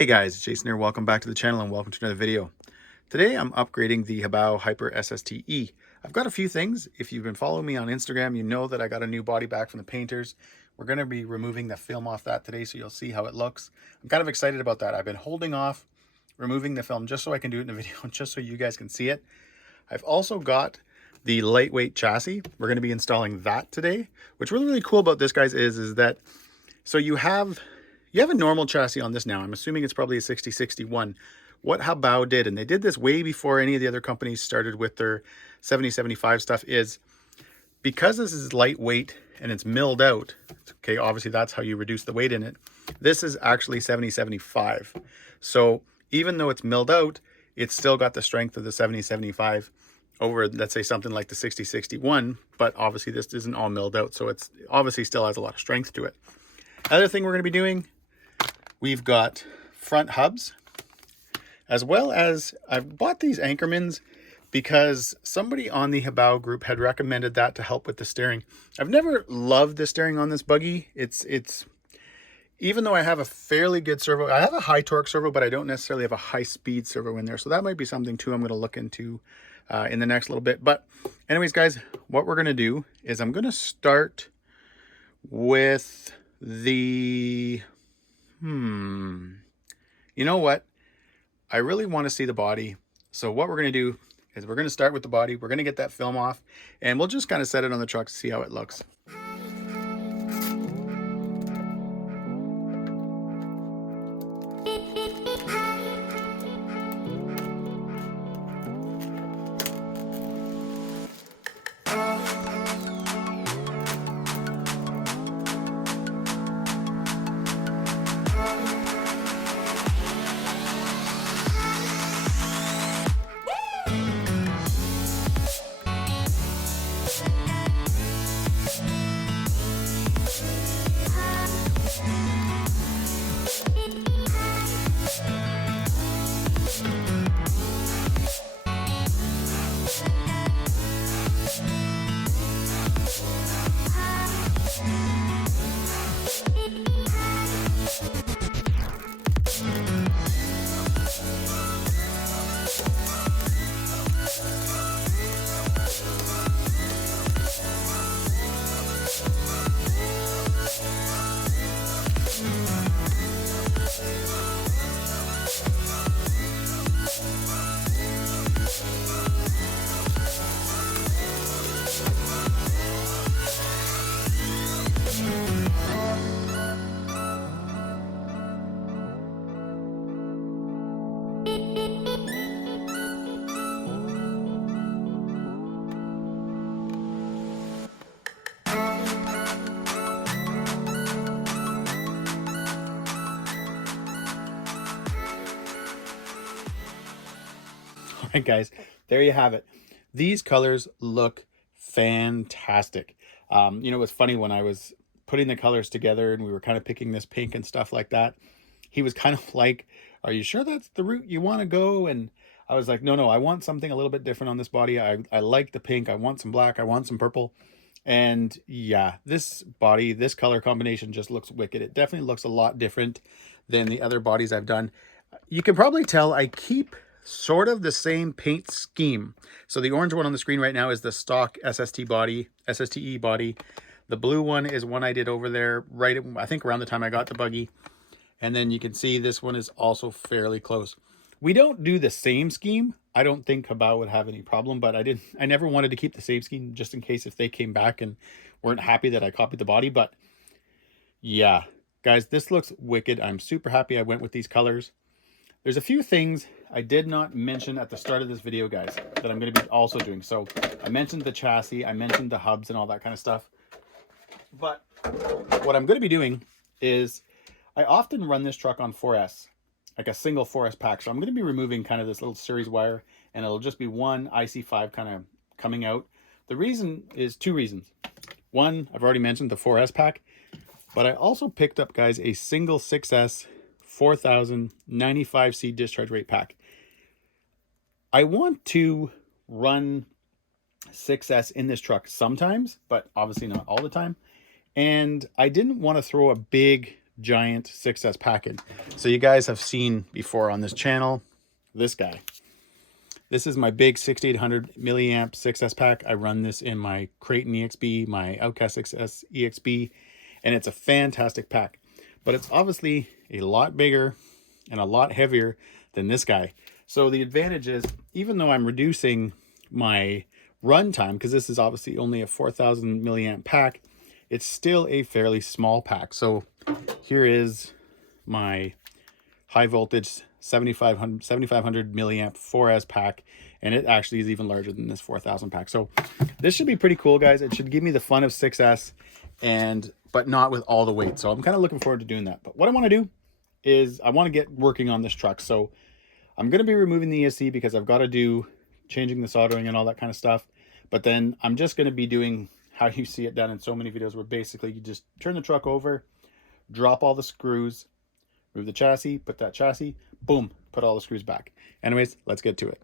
Hey guys, it's Jason here. Welcome back to the channel and welcome to another video. Today I'm upgrading the Hobao Hyper SSTE. I've got a few things. If you've been following me on Instagram, you know that I got a new body back from the painters. We're going to be removing the film off that today, so you'll see how it looks. I'm kind of excited about that. I've been holding off removing the film just so I can do it in a video, just so you guys can see it. I've also got the lightweight chassis. We're going to be installing that today. What's really cool about this, guys, is that so you have a normal chassis on this now. I'm assuming it's probably a 6061. What Hobao did, and they did this way before any of the other companies started with their 7075 stuff, is because this is lightweight and it's milled out, okay, obviously that's how you reduce the weight in it. This is actually 7075. So even though it's milled out, it's still got the strength of the 7075 over, let's say, something like the 6061, but obviously this isn't all milled out, so it's obviously still has a lot of strength to it. Other thing we're going to be doing, we've got front hubs, as well as I've bought these Anchormans because somebody on the Hobao group had recommended that to help with the steering. I've never loved the steering on this buggy. It's even though I have a fairly good servo, I have a high torque servo, but I don't necessarily have a high speed servo in there. So that might be something too I'm going to look into in the next little bit. But anyways, guys, what we're going to do is I'm going to start with the, you know what? I really want to see the body. So what we're going to do is we're going to start with the body. We're going to get that film off and we'll just kind of set it on the truck to see how it looks. All right, guys, there you have it. These colors look fantastic. You know, it was funny when I was putting the colors together and we were kind of picking this pink and stuff like that. He was kind of like, are you sure that's the route you want to go? And I was like, no, I want something a little bit different on this body. I like the pink. I want some black. I want some purple. And yeah, this body, this color combination just looks wicked. It definitely looks a lot different than the other bodies I've done. You can probably tell I keep sort of the same paint scheme. So the orange one on the screen right now is the stock SSTE body. The blue one is one I did over there right at, I think, around the time I got the buggy. And then you can see this one is also fairly close. We don't do the same scheme. I don't think Hobao would have any problem, but I never wanted to keep the same scheme just in case if they came back and weren't happy that I copied the body. But yeah, guys, this looks wicked. I'm super happy I went with these colors. There's a few things I did not mention at the start of this video, guys, that I'm going to be also doing. So I mentioned the chassis, I mentioned the hubs and all that kind of stuff. But what I'm going to be doing is I often run this truck on 4S, like a single 4S pack. So I'm going to be removing kind of this little series wire, and it'll just be one IC5 kind of coming out. The reason is two reasons. One, I've already mentioned the 4S pack, but I also picked up, guys, a single 6S 4000 95C discharge rate pack. I want to run 6S in this truck sometimes, but obviously not all the time. And I didn't want to throw a big giant 6S package. So you guys have seen before on this channel, this guy. This is my big 6800 milliamp 6S pack. I run this in my Creighton EXB, my Outcast 6S EXB, and it's a fantastic pack. But it's obviously a lot bigger and a lot heavier than this guy. So the advantage is, even though I'm reducing my run time, because this is obviously only a 4000 milliamp pack, it's still a fairly small pack. So here is my high voltage 7500 milliamp 4S pack, and it actually is even larger than this 4000 pack. So this should be pretty cool, guys. It should give me the fun of 6S, but not with all the weight. So I'm kind of looking forward to doing that. But what I want to do is I want to get working on this truck. So I'm going to be removing the ESC because I've got to do changing the soldering and all that kind of stuff. But then I'm just going to be doing how you see it done in so many videos, where basically you just turn the truck over, drop all the screws, remove the chassis, put that chassis, boom, put all the screws back. Anyways, let's get to it.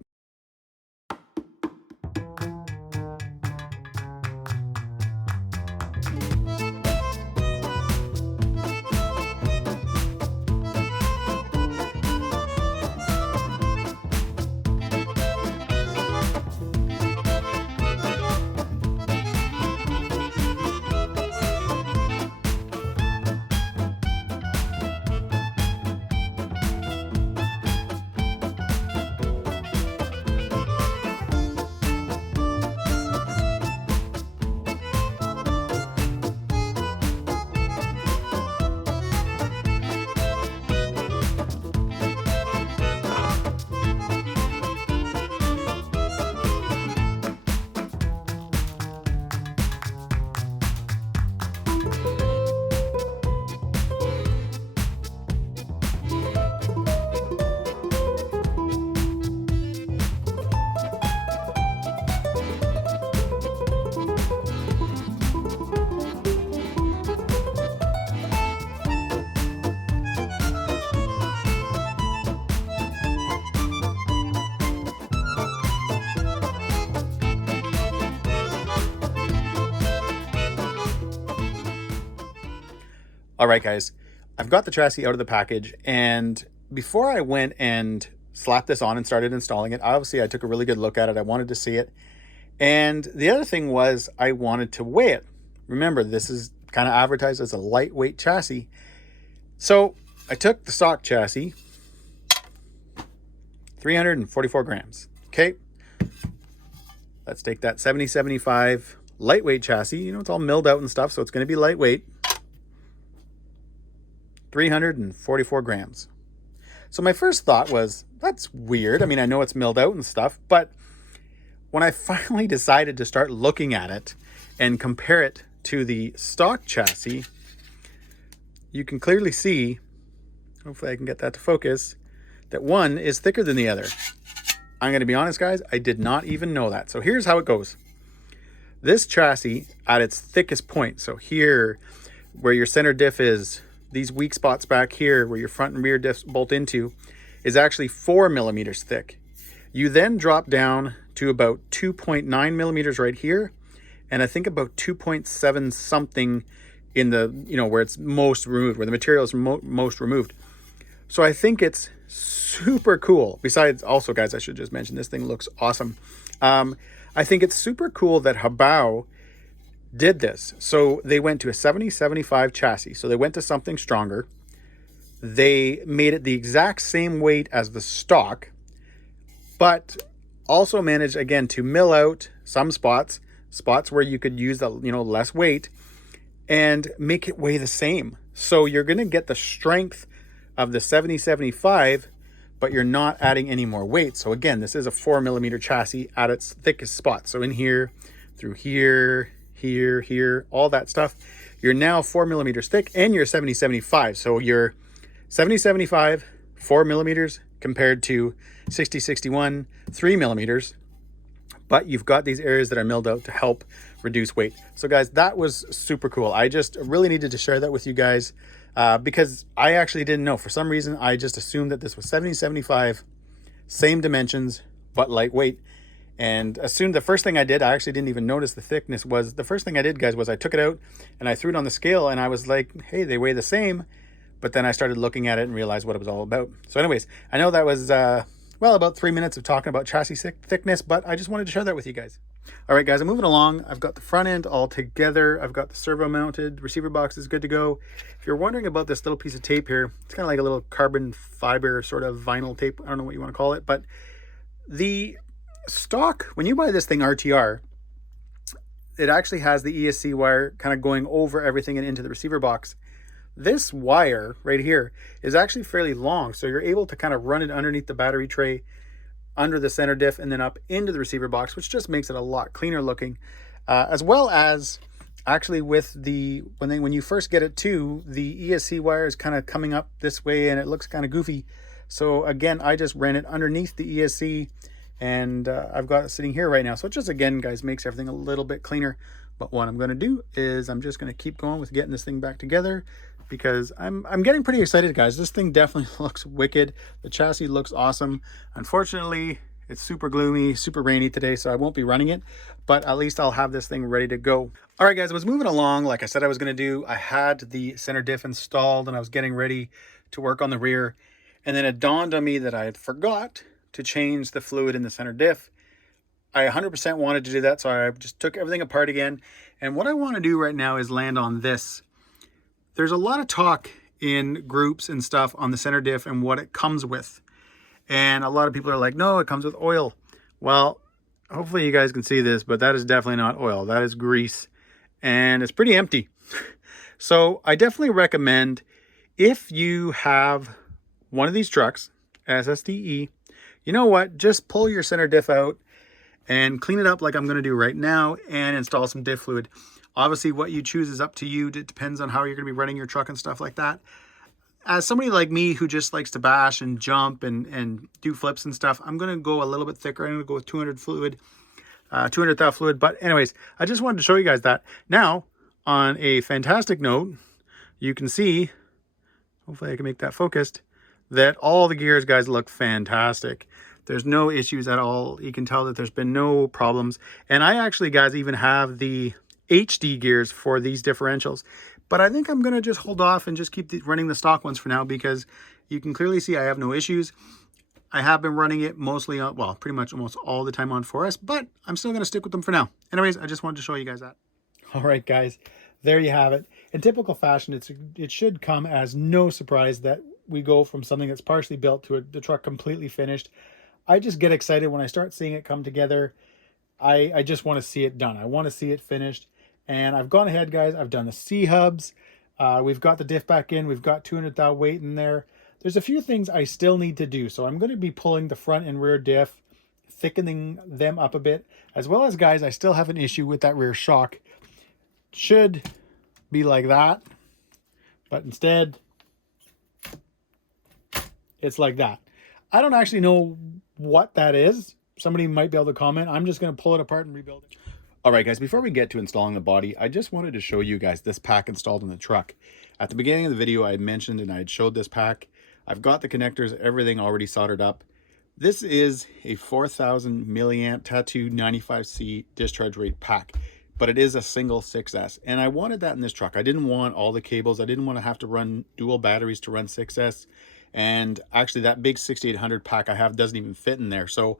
All right, guys, I've got the chassis out of the package, and before I went and slapped this on and started installing it, obviously I took a really good look at it. I wanted to see it. And the other thing was I wanted to weigh it. Remember, this is kind of advertised as a lightweight chassis. So I took the stock chassis, 344 grams. Okay, let's take that 7075 lightweight chassis. You know, it's all milled out and stuff, so it's going to be lightweight. 344 grams. So my first thought was, that's weird. I mean, I know it's milled out and stuff, but when I finally decided to start looking at it and compare it to the stock chassis, you can clearly see, hopefully I can get that to focus, that one is thicker than the other. I'm going to be honest, guys, I did not even know that. So here's how it goes. This chassis at its thickest point, so here where your center diff is, these weak spots back here where your front and rear diffs bolt into, is actually 4 millimeters thick. You then drop down to about 2.9 millimeters right here, and I think about 2.7 something in the, you know, where it's most removed, where the material is most removed. So I think it's super cool. Besides, also, guys, I should just mention, this thing looks awesome. I think it's super cool that Hobao did this. So they went to a 7075 chassis. So they went to something stronger. They made it the exact same weight as the stock, but also managed, again, to mill out some spots where you could use the, you know, less weight, and make it weigh the same. So you're going to get the strength of the 7075, but you're not adding any more weight. So again, this is a 4 millimeter chassis at its thickest spot. So in here, through here, here, all that stuff, you're now 4 millimeters thick, and you're 7075. So you're 7075, 4 millimeters compared to 6061, 3 millimeters. But you've got these areas that are milled out to help reduce weight. So guys, that was super cool. I just really needed to share that with you guys because I actually didn't know. For some reason, I just assumed that this was 7075, same dimensions, but lightweight. And assumed, the first thing I did, I actually didn't even notice the thickness, was the first thing I did, guys, was I took it out and I threw it on the scale, and I was like, hey, they weigh the same. but then I started looking at it and realized what it was all about. So anyways, I know that was, well, about 3 minutes of talking about chassis thickness, but I just wanted to share that with you guys. All right, guys, I'm moving along. I've got the front end all together. I've got the servo mounted. Receiver box is good to go. If you're wondering about this little piece of tape here, it's kind of like a little carbon fiber sort of vinyl tape. I don't know what you want to call it, but the stock, when you buy this thing RTR, it actually has the ESC wire kind of going over everything and into the receiver box. This wire right here is actually fairly long, so you're able to kind of run it underneath the battery tray, under the center diff, and then up into the receiver box, which just makes it a lot cleaner looking. As well as actually with the, when you first get it too, the ESC wire is kind of coming up this way and it looks kind of goofy. So again, I just ran it underneath the ESC, and I've got it sitting here right now. So it just, again, guys, makes everything a little bit cleaner. But what I'm going to do is I'm just going to keep going with getting this thing back together, because I'm getting pretty excited, guys. This thing definitely looks wicked. The chassis looks awesome. Unfortunately, it's super gloomy, super rainy today, so I won't be running it, but at least I'll have this thing ready to go. All right, guys, I was moving along like I said I was going to do. I had the center diff installed and I was getting ready to work on the rear, and then it dawned on me that I had forgot to change the fluid in the center diff. I 100% wanted to do that, so I just took everything apart again. And what I want to do right now is land on this. There's a lot of talk in groups and stuff on the center diff and what it comes with. And a lot of people are like, no, it comes with oil. Well, hopefully you guys can see this, but that is definitely not oil. That is grease, and it's pretty empty. So I definitely recommend, if you have one of these trucks, SSTE, you know what, just pull your center diff out and clean it up like I'm going to do right now, and install some diff fluid. Obviously, what you choose is up to you. It depends on how you're going to be running your truck and stuff like that. As somebody like me who just likes to bash and jump and do flips and stuff, I'm going to go a little bit thicker. I'm going to go with 200 fluid, 200 thou fluid. But anyways, I just wanted to show you guys that. Now, on a fantastic note, you can see, hopefully I can make that focused, that all the gears, guys, look fantastic. There's no issues at all. You can tell that there's been no problems. And I actually, guys, even have the HD gears for these differentials, but I think I'm going to just hold off and just keep running the stock ones for now, because you can clearly see I have no issues. I have been running it mostly on, well, pretty much almost all the time on 4S, but I'm still going to stick with them for now. Anyways, I just wanted to show you guys that. All right, guys, there you have it. In typical fashion, it should come as no surprise that we go from something that's partially built to the truck completely finished. I just get excited when I start seeing it come together. I just want to see it done. I want to see it finished. And I've gone ahead, guys. I've done the C-hubs. We've got the diff back in. We've got 200 thou weight in there. There's a few things I still need to do. So I'm going to be pulling the front and rear diff, thickening them up a bit. As well as, guys, I still have an issue with that rear shock. Should be like that. But instead, it's like that. I don't actually know what that is. Somebody might be able to comment. I'm just going to pull it apart and rebuild it. All right, guys, before we get to installing the body, I just wanted to show you guys this pack installed in the truck. At the beginning of the video, I had mentioned and I had showed this pack. I've got the connectors, everything already soldered up. This is a 4,000 milliamp Tattoo 95C discharge rate pack, but it is a single 6S. And I wanted that in this truck. I didn't want all the cables. I didn't want to have to run dual batteries to run 6S. And actually, that big 6800 pack I have doesn't even fit in there. So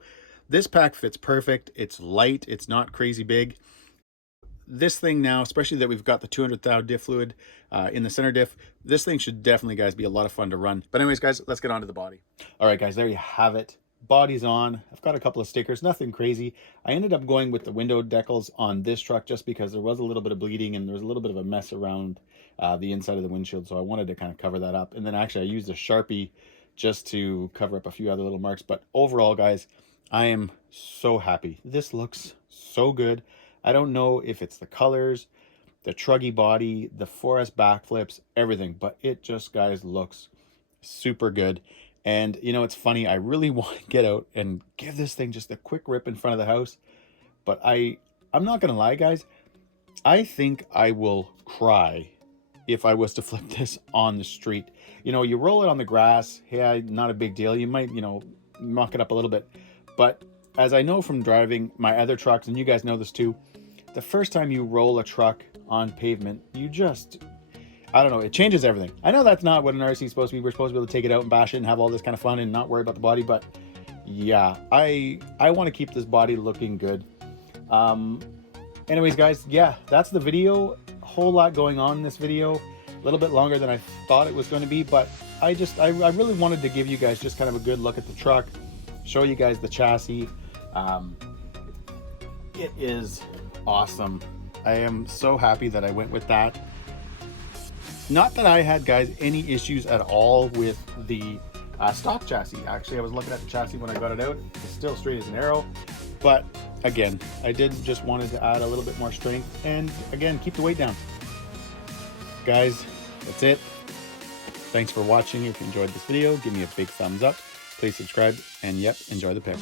this pack fits perfect. It's light. It's not crazy big. This thing now, especially that we've got the 200 thou diff fluid in the center diff, this thing should definitely, guys, be a lot of fun to run. But anyways, guys, let's get on to the body. All right, guys, there you have it. Body's on. I've got a couple of stickers, nothing crazy. I ended up going with the window decals on this truck just because there was a little bit of bleeding and there was a little bit of a mess around the inside of the windshield. So I wanted to kind of cover that up. And then actually I used a Sharpie just to cover up a few other little marks. But overall, guys, I am so happy. This looks so good. I don't know if it's the colors, the truggy body, the 4S backflips, everything, but it just, guys, looks super good. And, you know, it's funny, I really want to get out and give this thing just a quick rip in front of the house. But I'm not going to lie, guys. I think I will cry if I was to flip this on the street. You know, you roll it on the grass. Yeah, not a big deal. You might, you know, muck it up a little bit. But as I know from driving my other trucks, and you guys know this too, the first time you roll a truck on pavement, you just, I don't know, it changes everything. I know that's not what an RC is supposed to be. We're supposed to be able to take it out and bash it and have all this kind of fun and not worry about the body, but yeah, I want to keep this body looking good. Anyways, guys, yeah, that's the video. A whole lot going on in this video. A little bit longer than I thought it was going to be, but I really wanted to give you guys just kind of a good look at the truck, show you guys the chassis. It is awesome. I am so happy that I went with that. Not that I had, guys, any issues at all with the stock chassis. Actually, I was looking at the chassis when I got it out. It's still straight as an arrow. But again, I did just wanted to add a little bit more strength and again, keep the weight down. Guys, that's it. Thanks for watching. If you enjoyed this video, give me a big thumbs up. Please subscribe and yep, enjoy the pick.